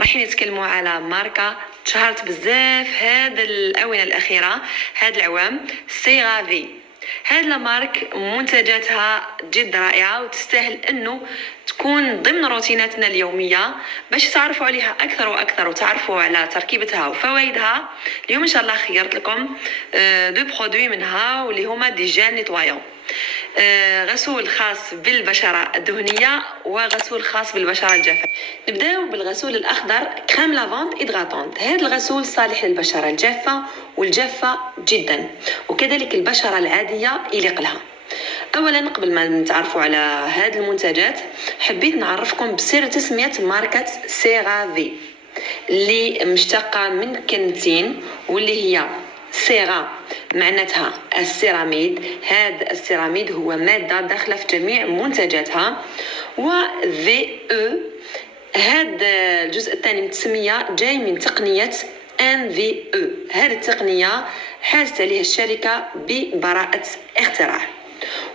رايحين نتكلموا على ماركه تشهرت بزاف هاد الاونه الاخيره، هاد العوام، سيغافي. هاد المارك منتجاتها جد رائعه وتستاهل انه تكون ضمن روتيناتنا اليوميه باش تعرفوا عليها اكثر واكثر وتعرفوا على تركيبتها وفوائدها. اليوم ان شاء الله خيرت لكم دو برودوي منها واللي هما دي جيل نيتوايون، غسول خاص بالبشرة الدهنية وغسول خاص بالبشرة الجافة. نبداو بالغسول الأخضر كريم لافاند إدغاتونت. هذا الغسول صالح للبشرة الجافة والجافة جدا، وكذلك البشرة العادية يليق لها. اولا قبل ما نتعرفوا على هذه المنتجات حبيت نعرفكم بسر تسمية ماركة سيغافي اللي مشتقة من كلمتين، واللي هي سيغا معناتها السيراميد. هذا السيراميد هو مادة داخلة في جميع منتجاتها، و في او هذا الجزء الثاني من التسمية جاي من تقنية ان في او. هذه التقنية حازت عليها الشركة ببراءة اختراع.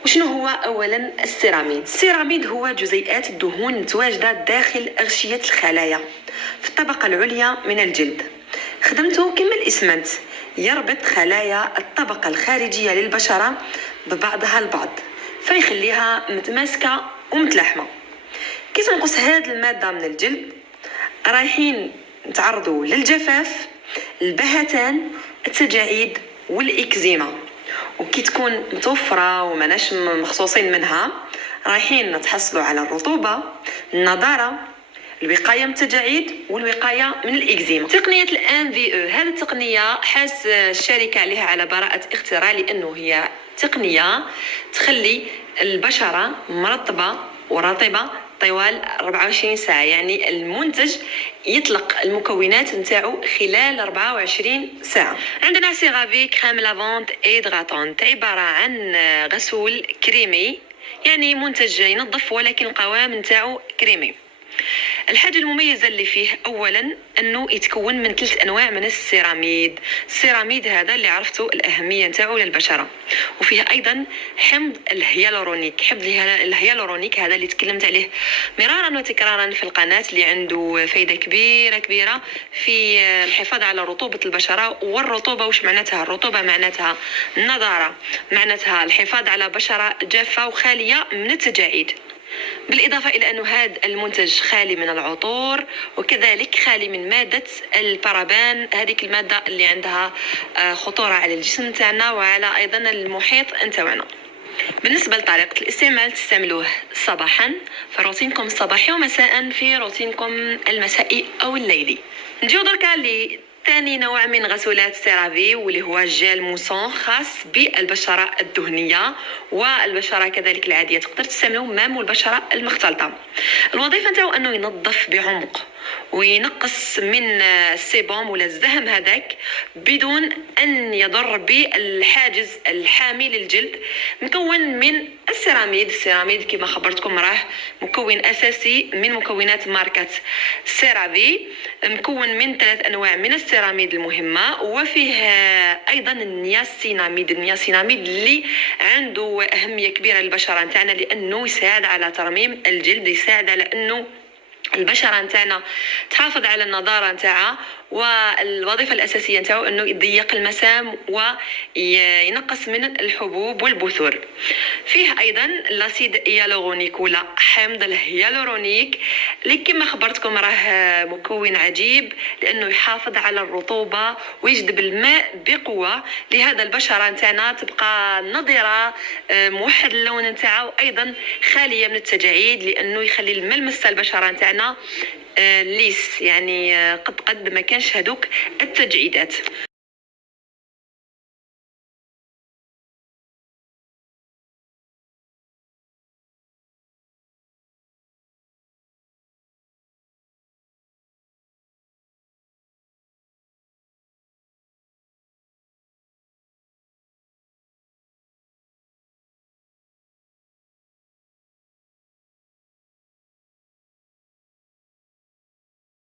وشنو هو اولا السيراميد؟ السيراميد هو جزيئات الدهون متواجده داخل اغشيه الخلايا في الطبقه العليا من الجلد. خدمته كما الاسمنت، يربط خلايا الطبقه الخارجيه للبشره ببعضها البعض فيخليها متماسكه ومتلاحمه. كي تنقص هذه الماده من الجلد رايحين نتعرضوا للجفاف، البهتان، التجاعيد والاكزيما. وكي تكون متوفرة ومناش مخصوصين منها رايحين نتحصلوا على الرطوبة، النضارة، الوقاية من التجاعيد والوقاية من الإكزيما. تقنية الان في او، هذه التقنية حاس الشركة عليها على براءة اختراع، لأنه هي تقنية تخلي البشرة مرطبة ورطبة طوال 24 ساعة. يعني المنتج يطلق المكونات نتاعو خلال 24 ساعة. عندنا سيغافي كريم لافاند إدغاتونت، عبارة عن غسول كريمي، يعني منتج ينظف ولكن القوام نتاعو كريمي. الحاجة المميزة اللي فيه أولا أنه يتكون من 3 أنواع من السيراميد. السيراميد هذا اللي عرفتوا الأهمية نتاعو للبشرة، وفيه أيضا حمض الهيالورونيك. حمض الهيالورونيك هذا اللي تكلمت عليه مرارا وتكرارا في القناة، اللي عنده فايدة كبيرة في الحفاظ على رطوبة البشرة. والرطوبة وش معناتها؟ الرطوبة معناتها النضارة، معناتها الحفاظ على بشرة جافة وخالية من التجاعيد. بالإضافة إلى أنه هذا المنتج خالي من العطور، وكذلك خالي من مادة البارابان، هذيك المادة اللي عندها خطورة على الجسم تاعنا وعلى أيضا المحيط نتاعنا. بالنسبة لطريقة الاستعمال تستعملوه صباحا في روتينكم الصباحي ومساء في روتينكم المسائي أو الليلي. نجيو دركا ثاني نوع من غسولات سيرافي واللي هو جيل موسون، خاص بالبشرة الدهنية والبشرة كذلك العادية. تقدر تستعملوه مام والبشرة المختلطة. الوظيفة نتاعو انه ينظف بعمق وينقص من السيبوم ولا الزهم هذاك بدون ان يضر بالحاجز الحامي للجلد. مكون من السيراميد. السيراميد كما خبرتكم راه مكون اساسي من مكونات ماركة سيرافي، مكون من 3 انواع من السيراميد المهمة، وفيه ايضا النياسيناميد. النياسيناميد اللي عنده اهمية كبيرة للبشرة نتاعنا، لانه يساعد على ترميم الجلد، يساعد على انه البشرة نتاعنا تحافظ على النضارة نتاعها، والوظيفة الأساسية نتاعو أنه يضيق المسام وينقص من الحبوب والبثور. فيه أيضا لاسيد هيالورونيك ولا حمض الهيالورونيك اللي كما خبرتكم راه مكون عجيب، لأنه يحافظ على الرطوبة ويجذب الماء بقوة، لهذا البشرة نتاعنا تبقى نضرة موحد اللون نتاعو، أيضا خالية من التجاعيد، لأنه يخلي الملمس البشرة نتاعنا ليس، يعني قد ما كانش هذوك التجعيدات.